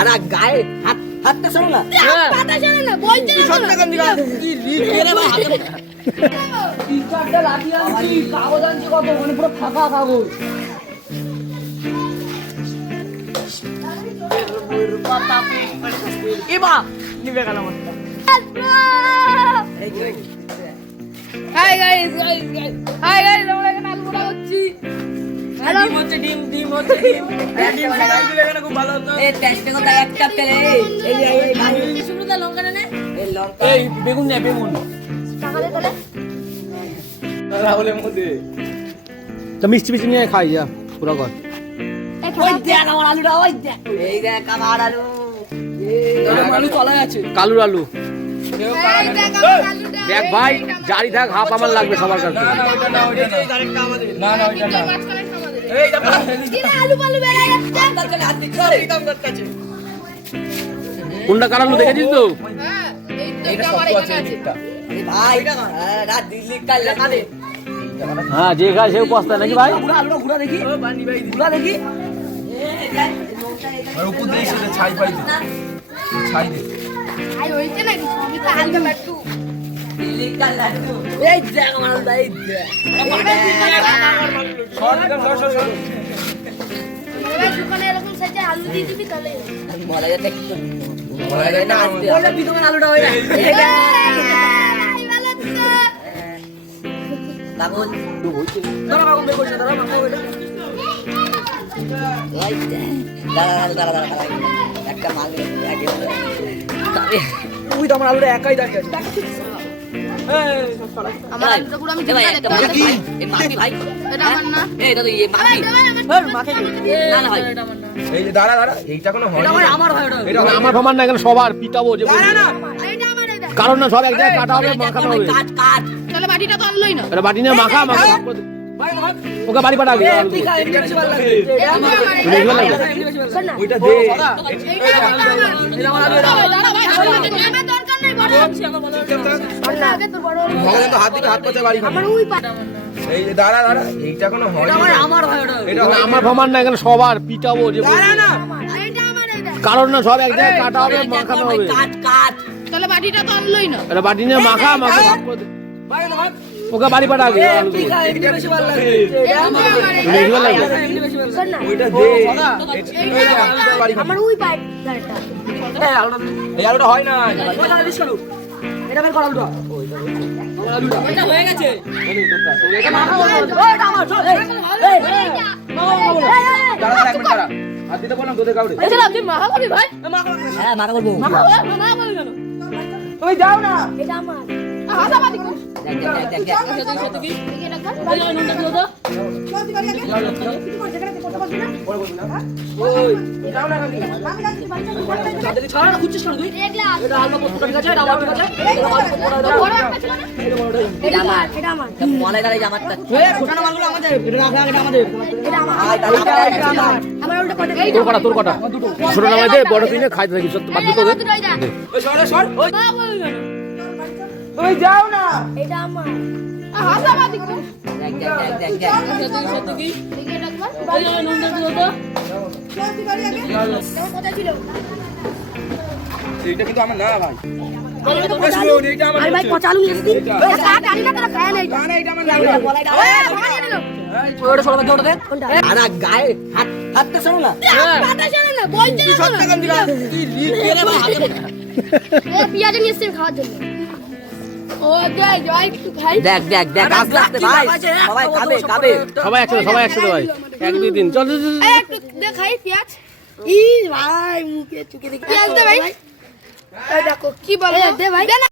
আরে গায়ে হাতটা সরো না, পাটা সরো না, বলতে না সত্যি কেন দিলা তুই লিক করে ভাই হাতে তিন চারটা লাঠি আনছি, কাগজ আনছি কত, মানে পুরো ফাঁকা কাগজ। এবা নিবে গেল আমার হাই গাইস আমরা এখানে আলু পোড়া করছি। হ্যালো ডিম হচ্ছে ডিম ডিম খাই দিলে কেন খুব ভালো হতো। এই টেস্টে কথা একটা তেলে এই শুরুতে লঙ্কা নে এই লঙ্কা এই বেগুন নে বেগুন টাকা দে তাহলে। রাহুলের মধ্যে তো মিষ্টি মিষ্টি নিয়ে খাই যা পুরো কর। ওই দেখ আমার আলুটা, ওই দেখ, এই দেখ আমার আলু, আলু তলায় আছে কালুর আলু এই দেখ আমার আলুটা। দেখ ভাই, জারি থাক হাফ আমার লাগবে সবার কাছে। না ওইটা না ওইটা না ডাইরেক্টটা আমাদের না ওইটা না মাঝখানে আমাদের। এই দাদা কিরে আলু পালু বেড়ে যাচ্ছে। চলে হাত দিচ্ছি রে। এই দাম কাছে কোনটা কার আলু দেখেছিস তো? হ্যাঁ এই এটা তো আমার শক্ত এখানে আছে আছে। দিকটা এই ভাই রাত দিল্লি কাল লেখালে হ্যাঁ, যে খায় সেও পস্তায় নাকি ভাই? আলুটা ঘুরা দেখি, ও বানি ভাই ঘুরা দেখি। আর উপর দিয়ে সেটা ছাই পাই দে ছাই দে আই হইছে নাকি সবই তো হালকা বাট্টু। দিল্লি কাল লাড্ডু, এই দেখ আমার আলুটা, এই দেখ সর সর সর এবার দোকানে এরকম সাইজে আলু দিয়ে দিবি তাহলে। মজা দেখ বলা যায় না ওটা বিদমান আলুটা ওই না, এই দেখ এই ভালো তো। বাবু দাঁড়া বাবু বের করছ দাঁড়া মাথা ওইটা ওই দেখ, দাঁড়া একটা মাল আগে তবে তুই তো আমার আলুটা একাই দাঁড়িয়ে আছে আমার আলুটা পুরো আমি ভাই জিতে একটা দেখতে মাল এই মাটি ভাই, এটা আমার না। এই দাদু এই মাটি এটা ভাই আমার মাকে না না ভাই এটা আমার না। এই যে দাঁড়া এইটা কোনো হয় এটা ভাই আমার ভাই, ওটা এটা আমার প্রমাণ না, এখানে সবার পিটাবো যে দাঁড়া না এটা আমার এটা। কারণ না, সব এক জায়গায় কাটা হবে, মাখানো হবে। কাট কাট তাহলে বাটিটা তো আনলোই না। এটা বাটি নিয়ে মাখা ভাগ করে দে। ওকে বাড়ি পাঠাবি আলু দিয়ে। এটা বেশি ভালো লাগে এটা আমার বেশি ভালো লাগে? ওইটা দে এটা আমার আলু দাঁড়া ভাই আমার দরকার নেই বড় আছে আমার বড় আগে তোর বড় ভগবান তো হাত দিকে হাত পাতে বাড়ি আমার ওই পাটা এই যে দাঁড়া এইটা কোনো হয় এটা ভাই আমার ভাই, ওটা এটা এখানে আমার প্রমাণ না, এখানে সবার পিটাবো যে দাঁড়া না এটা আমার এটা। কারণ না, সব এক জায়গায় কাটা হবে, মাখানো হবে। কাট কাট তাহলে বাটিটা তো আনলোই না। এটা বাটি নিয়ে মাখা ভাগ করে দে। ওকে বাড়ি পাঠাবি আলু দিয়ে। এটা বেশি ভালো লাগে এটা আমার বেশি ভালো লাগে? ওইটা দে বাড়ি আমার ওই পাইপ দাঁড়াটা। এই আলুটা হয় না এটা বের কর আলুটা, এটা হয়ে গেছে। এটা আমার চল, এই দাঁড়া এক মিনিট দাঁড়া হাত দিতে বললাম তোদের কাউরে এই তুই মাখা করবি ভাই? হ্যাঁ মারা করবো, মাখা করবি কেন? তুমি যাও না এটা আমার। হাসা বাটি কর। দেখ দেখ দেখ দেখ এদিকে রাখ। এই নুনটা দিও তো। ওই যাও না ছড়া না খুঁজছিস কেন তুই? এক গ্লাস। এটা আলু পোস্ত ঠিক আছে, এটা আমার ঠিক আছে, বড় একটা ছিল না? এটা আমার, এটা আমার। মলাই দাঁড়াই আমারটা, এই খোসানো মালগুলো আমাদের, এটা রাখ এটা আমাদের, এটা আমার। এটা আমার, আমার ওটা কত? তোর কটা, তোর কটা? ছোট নামাই দে, বড় কিনে খাইতে থাকি সত্য বাদ দিতে হবে। ওই সর সর ওই মাখা করবি কেন? তুমি যাও না এটা আমার। হাসা বাটি কর। দেখ দেখ দেখ দেখ এদিকে রাখ। এই নুনটা দিও তো। এটা কোথায় ছিল? এইটা কিন্তু আমার না ভাই এইটা আমার আরে ভাই পচা আলু নিয়ে এসেছি। কাট আনি না তোরা খায় না এটা। না না এটা আমার মলাই ওই দাঁড়াই ভাঙা নিয়ে নিল। ওটা সরো ওটা দে, কোনটা? আরে গায়ে হাতটা সরো না, পাটা সরে না, বলতে না সত্যি কেন দিলা তুই লিক করে ভাই হাতে এ পেঁয়াজ নিয়ে এসেছি খাওয়ার জন্য। ও দেখ জয় একটু খাই। দেখ দেখ দেখ আস্তে আস্তে ভাই, সবাই খাবে খাবে, সবাই একসাথে ভাই। 1 2 3 চল চল চল। এই একটু দেখাই পেঁয়াজ। ই ভাই মুখে চুকে দেখি পেঁয়াজ দে ভাই। এই দেখো কি বলে দে ভাই।